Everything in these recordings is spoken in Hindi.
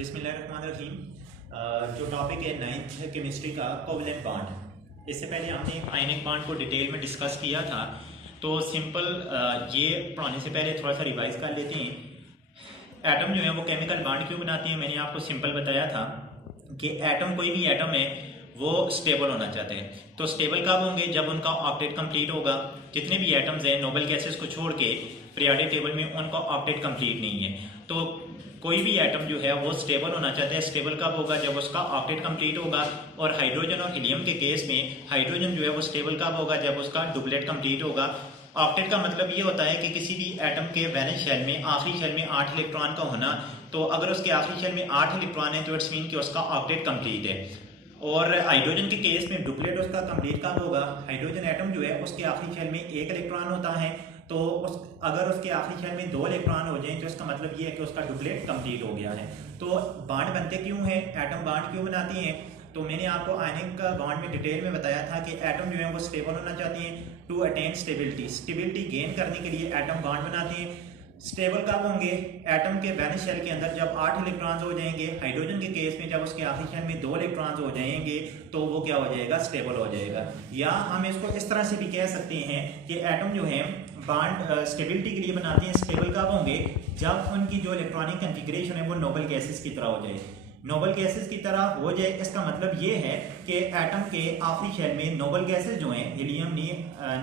बिस्मिल्लाहिर्रहमानिर्रहीम। जो टॉपिक है नाइन्थ केमिस्ट्री का कोवलेंट बॉन्ड। इससे पहले हमने आयनिक बॉन्ड को डिटेल में डिस्कस किया था, तो सिंपल ये पढ़ाने से पहले थोड़ा सा रिवाइज कर लेते हैं। एटम जो है वो केमिकल बॉन्ड क्यों बनाते हैं। मैंने आपको सिंपल बताया था कि एटम, कोई भी एटम है वो स्टेबल होना चाहते हैं। तो स्टेबल कब होंगे? जब उनका ऑक्टेट कंप्लीट होगा। जितने भी एटम्स हैं नोबल गैसेस को छोड़ के पीरियोडिक टेबल में उनका ऑक्टेट कंप्लीट नहीं है। तो कोई भी एटम जो है वो स्टेबल होना चाहता है। स्टेबल कब होगा? जब उसका ऑक्टेट कंप्लीट होगा। और हाइड्रोजन और हीलियम के केस में हाइड्रोजन जो है वो स्टेबल कब होगा? जब उसका डुप्लेट कंप्लीट होगा। ऑक्टेट का मतलब ये होता है कि किसी भी एटम के वैलेंस शेल में आखिरी शेल में 8 इलेक्ट्रॉन का होना। तो अगर उसके आखिरी शेल में 8 इलेक्ट्रॉन है तो इट्स मीन कि उसका ऑक्टेट कंप्लीट है। और हाइड्रोजन के केस में डुप्लेट उसका कंप्लीट कब होगा? हाइड्रोजन एटम जो है उसके आखिरी शेल में 1 इलेक्ट्रॉन होता है। तो अगर उसके आखिरी शेल में 2 इलेक्ट्रॉन हो जाएं तो इसका मतलब ये है कि उसका डुप्लेट कंप्लीट हो गया है। तो बॉन्ड बनते क्यों हैं? एटम बॉन्ड क्यों बनाती हैं? तो मैंने आपको आयनिक बॉन्ड में डिटेल में बताया था कि एटम जो है वो स्टेबल होना चाहते हैं to attain stability. Stability gain करने के लिए एटम बॉन्ड बनाते हैं। स्टेबल कब होंगे? एटम के वैलेंस शेल के अंदर जब 8 इलेक्ट्रॉन्स हो जाएंगे। हाइड्रोजन के केस में जब उसके आखिरी शेल में 2 इलेक्ट्रॉन्स हो जाएंगे तो वो क्या हो जाएगा? स्टेबल हो जाएगा। या हम इसको इस तरह से भी कह सकते हैं कि एटम जो है बॉन्ड स्टेबिलिटी के लिए बनाते हैं। स्टेबल कब होंगे? जब उनकी जो इलेक्ट्रॉनिक कॉन्फ़िगरेशन है वो नोबल गैसेस की तरह हो जाए। नोबल गैसेस की तरह हो जाए इसका मतलब ये है कि एटम के आखिरी शेल में नोबल गैसेस जो हैं helium,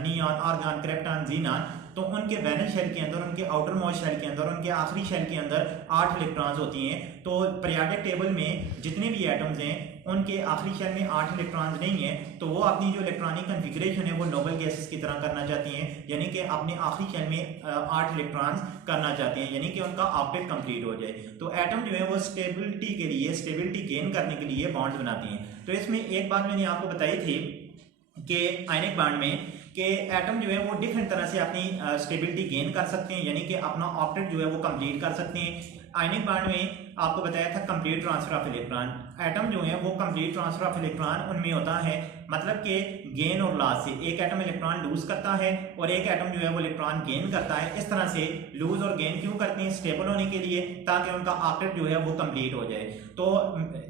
neon, argon, krypton, xenon, तो उनके वैलेंस शेल के अंदर, उनके आउटर मोस्ट शेल के अंदर, उनके आखिरी शेल के अंदर 8 इलेक्ट्रॉन्स होती हैं। तो पीरियोडिक टेबल में जितने भी एटम्स हैं उनके आखिरी शेल में 8 इलेक्ट्रॉन्स नहीं है। तो वो अपनी जो इलेक्ट्रॉनिक कॉन्फ़िगरेशन है वो नोबल गैसेस की तरह करना चाहती हैं, यानी कि अपने आखिरी शेल में 8 इलेक्ट्रॉन्स करना चाहती हैं, यानी कि उनका ऑक्टेट कंप्लीट हो जाए। तो एटम जो है वो स्टेबिलिटी के लिए, स्टेबिलिटी गेन करने के लिए बॉन्ड्स बनाती हैं। तो इसमें एक बात मैंने आपको बताई थी कि आयनिक बॉन्ड में कि एटम जो है वो डिफरेंट तरह से अपनी स्टेबिलिटी गेन कर सकते हैं, यानी कि अपना ऑक्टेट जो है वो कंप्लीट कर सकते हैं। आयनिक बॉन्ड में आपको बताया था complete transfer of electron. Atom जो है वो कंप्लीट ट्रांसफर ऑफ इलेक्ट्रॉन उनमें होता है, मतलब कि गेन और लॉस से। एक एटम इलेक्ट्रॉन लूज करता है और एक एटम जो है वो इलेक्ट्रॉन गेन करता है। इस तरह से लूज और गेन क्यों करते हैं? स्टेबल होने के लिए, ताकि उनका ऑक्टेट जो है वो कंप्लीट हो जाए। तो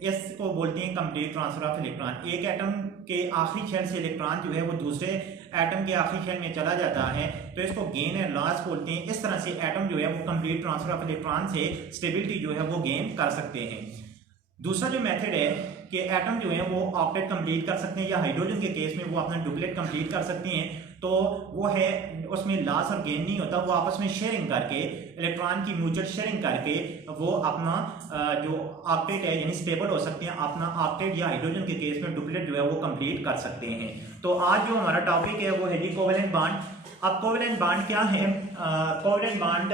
इसको बोलते हैं कंप्लीट ट्रांसफर ऑफ इलेक्ट्रॉन। एक एटम के आखिरी शेल से इलेक्ट्रॉन जो है वो दूसरे एटम के आखिरी शेल में चला जाता है, तो इसको गेन एंड लॉस बोलते हैं। इस तरह से एटम जो है वो कंप्लीट ट्रांसफर ऑफ इलेक्ट्रॉन से स्टेबिलिटी जो है वो गेन कर सकते हैं। दूसरा जो मेथड है कि एटम जो है वो ऑक्टेट कंप्लीट कर सकते हैं, या हाइड्रोजन के केस में वो अपना डुप्लेट कंप्लीट कर सकते हैं। तो वो है, उसमें लॉस और गेन नहीं होता। वो आपस में शेयरिंग करके, इलेक्ट्रॉन की म्यूचुअल शेयरिंग करके वो अपना जो ऑक्टेट है यानी स्टेबल हो सकते हैं। अपना ऑक्टेट या हाइड्रोजन के केस में डुप्लेट जो है वो कंप्लीट कर सकते हैं। तो आज जो हमारा टॉपिक है वो है जी कोवेलेंट बॉन्ड। अब कोवेलेंट बॉन्ड क्या है? Covalent bond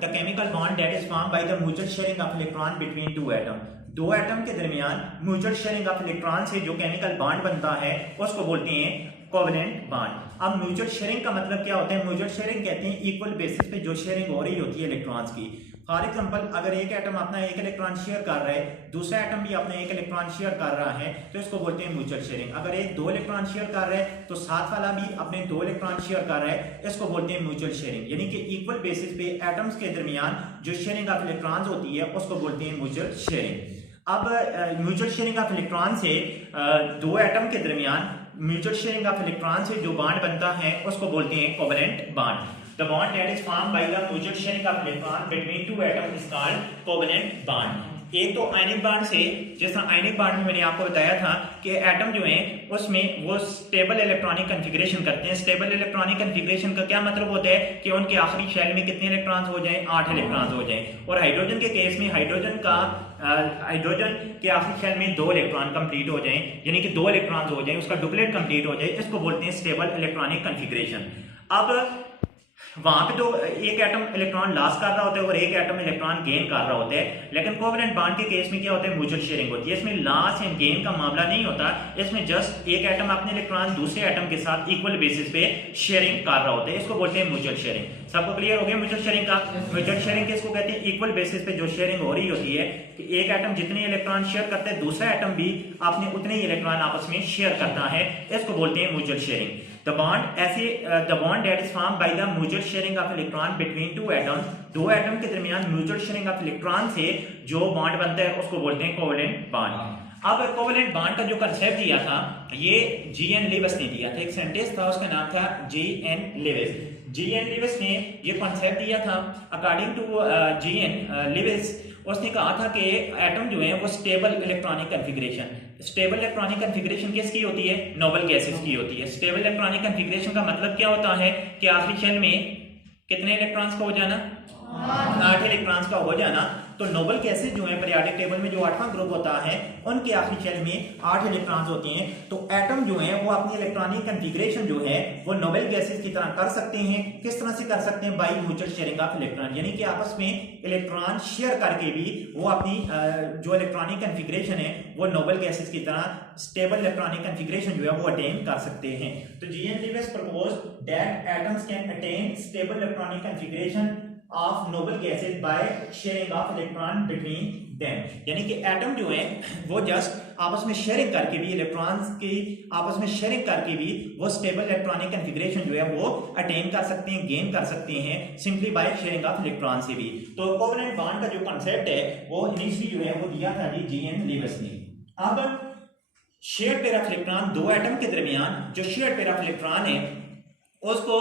the chemical bond that is formed by the mutual sharing of electron between two atom. दो एटम के दरमियान म्यूचुअल शेयरिंग ऑफ इलेक्ट्रॉन से जो केमिकल बॉन्ड बनता है उसको बोलते हैं कोवेलेंट बॉन्ड। अब म्यूचुअल शेयरिंग का मतलब क्या होता है? म्यूचुअल शेयरिंग कहते हैं इक्वल बेसिस पे जो शेयरिंग हो रही होती है इलेक्ट्रॉन्स की। फॉर एग्जांपल, अगर एक एटम अपना 1 इलेक्ट्रॉन शेयर कर रहा है, दूसरा एटम भी अपना 1 इलेक्ट्रॉन शेयर कर रहा है, तो इसको बोलते हैं म्यूचुअल शेयरिंग। अगर एक 2 इलेक्ट्रॉन शेयर कर रहा है तो साथ वाला भी अपने 2 इलेक्ट्रॉन शेयर कर रहा है, इसको बोलते हैं म्यूचुअल शेयरिंग। यानी कि इक्वल बेसिस पे एटम्स के दरमियान जो शेयरिंग ऑफ इलेक्ट्रॉन्स होती है उसको बोलते हैं म्यूचुअल शेयरिंग। अब म्यूचुअल शेयरिंग ऑफ इलेक्ट्रॉन से दो एटम के दरमियान म्यूचुअल शेयरिंग ऑफ इलेक्ट्रॉन से जो बॉन्ड बनता है उसको बोलते हैं covalent bond. The bond that is formed by the mutual sharing of electron between two atoms is called covalent bond. एक तो आयनिक बॉन्ड से, जैसा आयनिक बॉन्ड में मैंने आपको बताया था कि एटम जो है उसमें वो स्टेबल इलेक्ट्रॉनिक कॉन्फ़िगरेशन करते हैं। स्टेबल इलेक्ट्रॉनिक कॉन्फ़िगरेशन का क्या मतलब होता है कि उनके आखिरी शेल में कितने इलेक्ट्रॉन्स हो जाएं? 8 इलेक्ट्रॉन्स हो जाएं। और हाइड्रोजन के केस में हाइड्रोजन के आखिरी शेल में 2 इलेक्ट्रॉन कंप्लीट हो जाएं, यानी कि 2 इलेक्ट्रॉन्स हो जाएं, उसका डुप्लेट कंप्लीट हो जाए, इसको बोलते हैं स्टेबल इलेक्ट्रॉनिक कॉन्फ़िगरेशन। अब वहां पे तो एक एटम इलेक्ट्रॉन लॉस कर रहा होता है और एक एटम इलेक्ट्रॉन गेन कर रहा होता है। लेकिन कोवेलेंट बॉन्ड के केस में क्या होता है? म्यूचुअल शेयरिंग होती है। इसमें लॉस एंड गेन का मामला नहीं होता। इसमें जस्ट एक एटम अपने इलेक्ट्रॉन दूसरे एटम के साथ इक्वल बेसिस पे शेयरिंग कर रहा होता है। इसको बोलते हैं म्यूचुअल शेयरिंग। सबको क्लियर हो गया म्यूचुअल शेयरिंग का? म्यूचुअल शेयरिंग किसको कहते हैं? इक्वल बेसिस पे जो शेयरिंग हो रही होती है कि एक एटम जितने इलेक्ट्रॉन शेयर करता है दूसरा एटम भी अपने उतने ही इलेक्ट्रॉन आपस में शेयर करता है, इसको बोलते हैं mutual sharing. The bond that is formed by the mutual sharing of electron between two atoms, दो एटम के दरमियान म्यूचुअल शेयरिंग ऑफ इलेक्ट्रॉन से जो बॉन्ड बनता है उसको बोलते हैं कोवेलेंट बॉन्ड। अब कोवेलेंट बॉन्ड का जो कंसेप्ट दिया था ये जी.एन. लिविस ने दिया था, एक सेंटेंस था उसका नाम था जी.एन. लिविस। जी.एन. लिविस ने ये कॉन्सेप्ट दिया था। According to GN. लिविस उसने कहा था कि एटम जो है वो stable electronic configuration, stable electronic configuration किसकी होती है? नोबल गैसेस की होती है। स्टेबल इलेक्ट्रॉनिक कन्फिग्रेशन का मतलब क्या होता है कि आखिरी शेल में कितने इलेक्ट्रॉन्स का हो जाना? 8 इलेक्ट्रॉन्स का हो जाना। तो नोबल गैसेस जो है पीरियोडिक टेबल में जो 8वां ग्रुप होता है उनके आखिरी शेल में 8 इलेक्ट्रॉन्स होते हैं। तो एटम जो है वो अपनी इलेक्ट्रॉनिक कन्फिग्रेशन जो है वो नोबल गैसेस की तरह कर सकते हैं। किस तरह से कर सकते हैं? By mutual sharing of electron, यानी कि आपस में इलेक्ट्रॉन शेयर करके भी वो अपनी जो इलेक्ट्रॉनिक कन्फिग्रेशन है वो नोबल गैसेस की तरह स्टेबल इलेक्ट्रॉनिक कन्फिग्रेशन जो है वो अटेन कर सकते हैं। तो GN. Lewis proposed that atoms can attain stable electronic configuration of noble gases by sharing of electron between them, यानी कि एटम जो है वो जस्ट आपस में शेयरिंग करके भी इलेक्ट्रॉन्स की आपस में शेयरिंग करके भी वो स्टेबल इलेक्ट्रॉनिक कन्फिग्रेशन जो है वो अटेन कर सकते हैं, गेन कर सकते हैं simply by sharing of electron से भी। तो कोवेलेंट बॉन्ड का जो कांसेप्ट है वो इनिशियली जो है वो दिया था जी.एन. लिविस ने। अब शेयर्ड पेयर ऑफ इलेक्ट्रॉन, दो एटम के दरमियान जो शेयर्ड पेयर ऑफ इलेक्ट्रॉन है उसको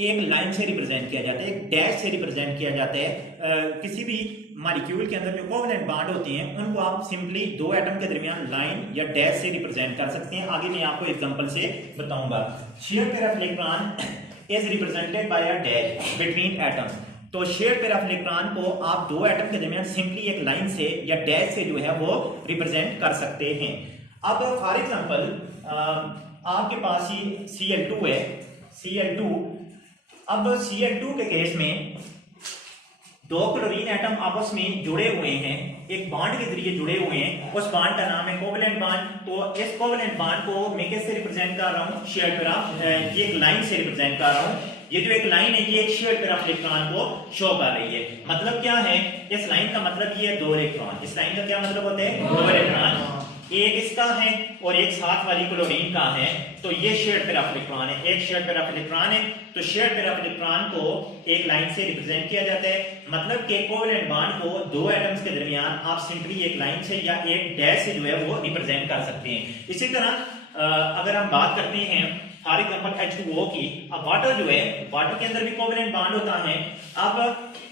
एक लाइन से रिप्रेजेंट किया जाता है, एक डैश से रिप्रेजेंट किया जाता है। किसी भी मॉलिक्यूल के अंदर जो कोवेलेंट बॉन्ड होते हैं उनको आप सिंपली दो एटम के दरमियान लाइन या डैश से रिप्रेजेंट कर सकते हैं। आगे मैं आपको एग्जांपल से बताऊंगा। Shared pair of electron is represented by a dash between atoms. तो शेयर्ड पेयर ऑफ इलेक्ट्रॉन को आप दो एटम के दरमियान सिंपली एक लाइन से या डैश से जो है वो रिप्रेजेंट कर सकते हैं। अब फॉर एग्जांपल आपके पास ही Cl2 है, Cl2। अब Cl2 के केस में दो क्लोरीन एटम आपस में जुड़े हुए हैं, एक बॉन्ड के जरिए जुड़े हुए हैं, उस बॉन्ड का नाम है कोवेलेंट बॉन्ड। तो इस कोवेलेंट बॉन्ड को मैं कैसे रिप्रेजेंट कर रहा हूं? शेयर्ड पेयर ऑफ, ये एक लाइन से रिप्रेजेंट कर रहा हूं। ये जो एक लाइन है ये एक शेयर्ड पेयर ऑफ इलेक्ट्रॉन को शो कर रही है। मतलब क्या है? इस लाइन का मतलब ये है दो इलेक्ट्रॉन। इस लाइन का क्या मतलब होता है? दो इलेक्ट्रॉन, एक इसका है और एक साथ वाली क्लोरीन का है। तो ये शेयर्ड पेयर ऑफ इलेक्ट्रॉन है, एक शेयर्ड पेयर ऑफ इलेक्ट्रॉन है। तो शेयर्ड पेयर ऑफ इलेक्ट्रॉन को एक लाइन से रिप्रेजेंट किया जाता है। मतलब कि कोवेलेंट बॉन्ड को दो एटम्स के दरमियान आप सिंपली एक लाइन से या एक डैश से जो है वो रिप्रेजेंट कर सकते हैं। इसी तरह अगर हम बात करते हैं फॉर एग्जांपल H2O की, अब वाटर जो है, वाटर के अंदर भी कोवेलेंट बॉन्ड होता है। अब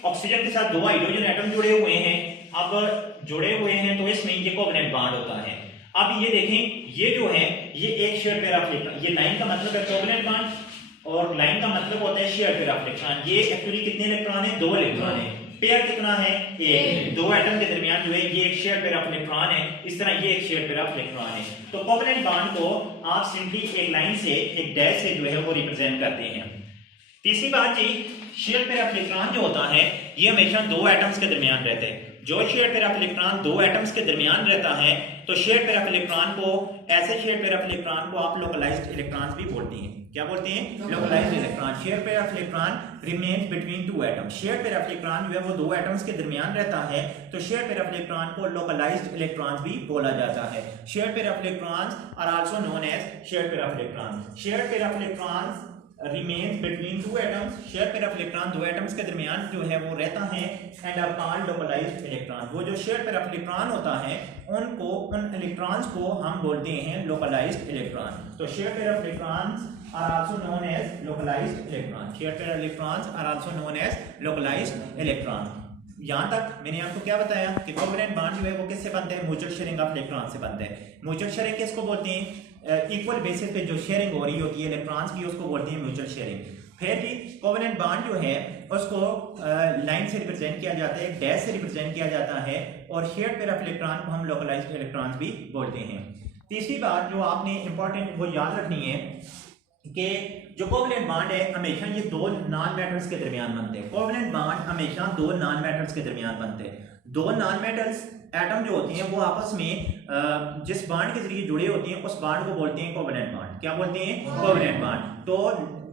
ऑक्सीजन के साथ दो हाइड्रोजन एटम जुड़े हुए हैं, अब जुड़े हुए हैं तो इसमें ये कोवेलेंट बॉन्ड होता है। अब ये देखें, ये जो है ये एक शेयर्ड पेयर ऑफ इलेक्ट्रॉन, ये लाइन का मतलब है कोवेलेंट बॉन्ड और लाइन का मतलब होता है शेयर्ड पेयर ऑफ इलेक्ट्रॉन। ये एक्चुअली कितने इलेक्ट्रॉन है? दो इलेक्ट्रॉन है। पेयर कितना है? एक। दो एटम के दरमियान जो है ये एक शेयर्ड पेयर ऑफ इलेक्ट्रॉन है, इस तरह ये एक शेयर्ड पेयर ऑफ इलेक्ट्रॉन है। तो कोवेलेंट बॉन्ड को आप सिंपली एक लाइन से एक डैश से जो है वो रिप्रेजेंट करते हैं। तीसरी बात जी, शेयर्ड पेयर ऑफ इलेक्ट्रॉन जो होता है ये हमेशा दो एटम्स के दरमियान रहते हैं। जो शेयर्ड पेयर ऑफ इलेक्ट्रॉन दो एटम्स के दरमियान रहता है तो शेयर्ड पेयर ऑफ इलेक्ट्रॉन को, ऐसे शेयर्ड पेयर ऑफ इलेक्ट्रॉन को आप लोकलाइज्ड इलेक्ट्रॉन्स भी बोलते हैं। क्या बोलते हैं? Localised electron. Shared pair of electron remains between two atoms. Shared pair of electron जो है वो दो एटम्स के दरमियान रहता है तो शेयर्ड पेयर ऑफ इलेक्ट्रॉन को लोकलाइज्ड इलेक्ट्रॉन्स भी बोला जाता है। Shared pair of electrons are also known as shared pair of electrons. Shared pair of electrons remains between two atoms। Share pair of electron दो एटम्स के दरमियान जो है वो रहता है and are called localised electron. वो जो शेयर पेयर ऑफ इलेक्ट्रॉन होता है उनको, उन इलेक्ट्रॉन्स को हम बोलते हैं लोकलाइज्ड इलेक्ट्रॉन। तो share pair of electrons are also known as localised electron. Share pair of electrons are also known as localised electron. यहां तक मैंने आपको क्या बताया कि कोवेलेंट बॉन्ड जो है वो किससे बनते हैं? म्यूचुअल शेयरिंग ऑफ इलेक्ट्रॉन से बनते हैं। म्यूचुअल शेयरिंग किसको बोलते हैं? इक्वल बेसिस पे जो शेयरिंग हो रही होती है इलेक्ट्रॉन्स की उसको बोलते हैं म्यूचुअल शेयरिंग। फिर भी कोवेलेंट बॉन्ड जो है उसको लाइन से रिप्रेजेंट किया जाता है, डैश से रिप्रेजेंट किया जाता है और शेयर्ड पेयर ऑफ इलेक्ट्रॉन को हम लोकलाइज्ड इलेक्ट्रॉन्स भी बोलते हैं। तीसरी बात जो आपने इंपॉर्टेंट वो याद रखनी है कि जो कोवेलेंट बॉन्ड है हमेशा ये दो नॉन मेटल्स के दरमियान बनते हैं। कोवेलेंट बॉन्ड हमेशा दो नॉन मेटल्स के दरमियान बनते हैं। दो नॉन मेटल्स एटम जो होती हैं वो आपस में जिस बॉन्ड के जरिए जुड़े होते हैं उस बॉन्ड को बोलते हैं कोवेलेंट बॉन्ड। क्या बोलते हैं? Covalent bond. तो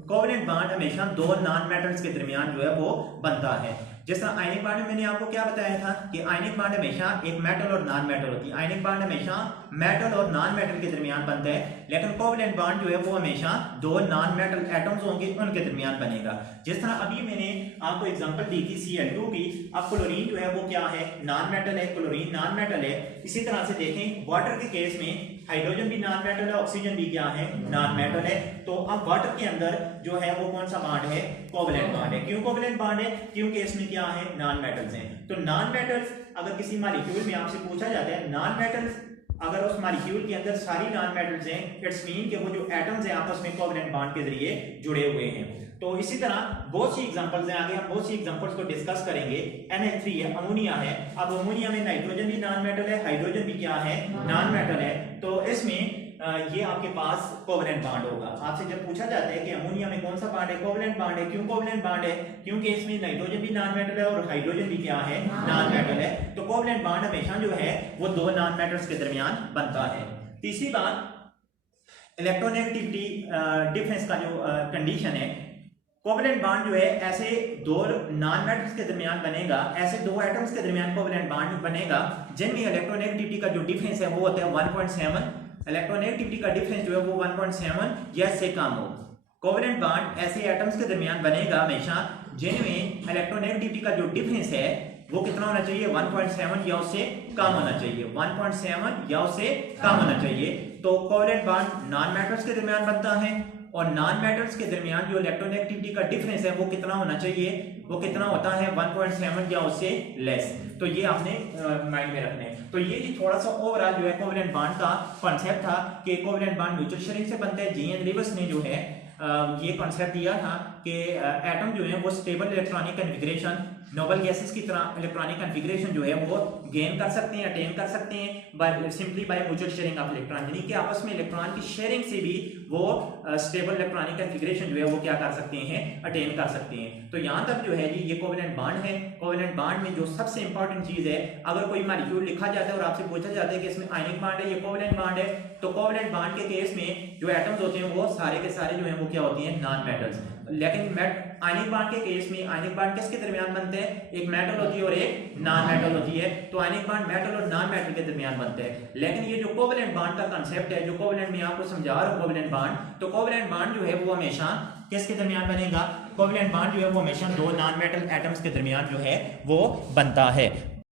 कोवेलेंट बॉन्ड हमेशा दो नॉन मेटल्स के दरमियान जो है वो बनता है। जिस तरह आयनिक बॉन्ड में मैंने आपको क्या बताया था कि आयनिक बॉन्ड हमेशा एक मेटल और नॉन मेटल होती है, आयनिक बॉन्ड हमेशा मेटल और नॉन मेटल के दरमियान बनता है, लेकिन कोवलेंट बॉन्ड जो है वो हमेशा दो नॉन मेटल एटम्स होंगे उनके दरमियान बनेगा। जिस तरह अभी मैंने आपको एग्जांपल दी थी Cl2 की, अब क्लोरीन जो है वो क्या है, नॉन मेटल है, क्लोरीन नॉन मेटल है। इसी तरह से देखें वाटर के केस में हाइड्रोजन भी नॉन मेटल है, ऑक्सीजन भी क्या है, नॉन मेटल है। तो अब वाटर के अंदर जो है वो कौन सा बॉन्ड है, कोवलेंट बॉन्ड है। क्यों कोवलेंट बॉन्ड है, क्योंकि इसमें क्या है, नॉन मेटल्स हैं। तो नॉन मेटल्स अगर किसी मॉलिक्यूल में आपसे पूछा जाता है, नॉन मेटल्स अगर उस मॉलिक्यूल के अंदर सारी नॉन मेटल्स हैं, इट्स मीन कि वो जो एटम्स हैं आपस में कोवलेंट बॉन्ड के जरिए जुड़े हुए हैं। तो इसी तरह बहुत सी एग्जांपल्स हैं, आगे हम बहुत सी एग्जांपल्स को डिस्कस करेंगे। NH3 है, अमोनिया है। अब अमोनिया में नाइट्रोजन भी नॉन मेटल है, हाइड्रोजन भी क्या है, नॉन मेटल है। तो इसमें ये आपके पास कोवलेंट बॉन्ड होगा। आपसे जब पूछा जाता है कि अमोनिया में कौन सा बॉन्ड है, कोवलेंट बॉन्ड है। क्यों कोवलेंट बॉन्ड है, क्योंकि इसमें नाइट्रोजन भी नॉन मेटल है और हाइड्रोजन भी क्या है, नॉन मेटल है। तो कोवलेंट बॉन्ड हमेशा जो है वो दो नॉन मेटल्स के दरमियान बनता है। तीसरी बात, इलेक्ट्रोनेगेटिविटी डिफरेंस का जो कंडीशन है, कोवलेंट बॉन्ड जो है ऐसे दो नॉन मेटल्स के दरमियान बनेगा, ऐसे दो एटम्स के दरमियान कोवलेंट बॉन्ड बनेगा जिनमें इलेक्ट्रोनेगेटिविटी का जो डिफरेंस है वो होता है 1.7। इलेक्ट्रोनेगेटिविटी का डिफरेंस जो है वो 1.7 या इससे कम हो। कोवलेंट बॉन्ड ऐसे एटम्स के दरमियान बनेगा हमेशा जिनमें इलेक्ट्रोनेगेटिविटी का जो डिफरेंस है वो कितना होना चाहिए, 1.7 या उससे कम होना चाहिए, 1.7 या उससे कम होना चाहिए। तो कोवलेंट बॉन्ड नॉन मेटल्स के दरमियान बनता है और नॉन मेटल्स के दरमियान जो इलेक्ट्रोनेगेटिविटी का डिफरेंस है वो कितना होना चाहिए, वो कितना होता है 1.7 या उससे लेस। तो ये आपने माइंड में रखना है। तो ये थोड़ा सा ओवरऑल जो है कोवलेंट बॉन्ड का कॉन्सेप्ट था कि कोवलेंट बॉन्ड म्यूचुअल शेयरिंग से बनते हैं। जी.एन. रिवर्स ने जो है ये कॉन्सेप्ट दिया था कि एटम जो है वो stable electronic configuration, noble gases की तरह इलेक्ट्रॉनिक कन्फिगरेशन जो है वो गेन कर सकते हैं, अटेन कर सकते हैं by simply by mutual sharing of electron, यानी कि आपस में इलेक्ट्रॉन की शेयरिंग से भी वो स्टेबल इलेक्ट्रॉनिक कन्फिगरेशन जो है वो क्या कर सकते हैं, अटेन कर सकते हैं। तो यहाँ तक जो है जी ये कोवलेंट बॉन्ड है। कोवलेंट बॉन्ड में जो सबसे इंपॉर्टेंट चीज है, अगर कोई मॉलिक्यूल लिखा जाता है और आपसे पूछा जाता है कि इसमें आयनिक बॉन्ड है, ये कोवलेंट बॉन्ड है, तो कोवलेंट बॉन्ड के केस में जो एटम्स होते हैं वो सारे के सारे जो है वो क्या होती हैं, नॉन मेटल्स। लेकिन आयनिक बॉन्ड के केस में आयनिक बॉन्ड किसके दरमियान बनते हैं, एक मेटल होती है और एक नॉन मेटल होती है। तो आयनिक बॉन्ड मेटल और नॉन मेटल के दरमियान बनते हैं। लेकिन ये जो कोवलेंट बॉन्ड का कांसेप्ट है, जो कोवलेंट में आपको समझा रहा हूं कोवलेंट बॉन्ड, तो कोवलेंट बॉन्ड जो है वो हमेशा किसके दरमियान बनेगा, कोवलेंट बॉन्ड जो है वो हमेशा दो नॉन मेटल एटम्स के दरमियान जो है वो बनता है।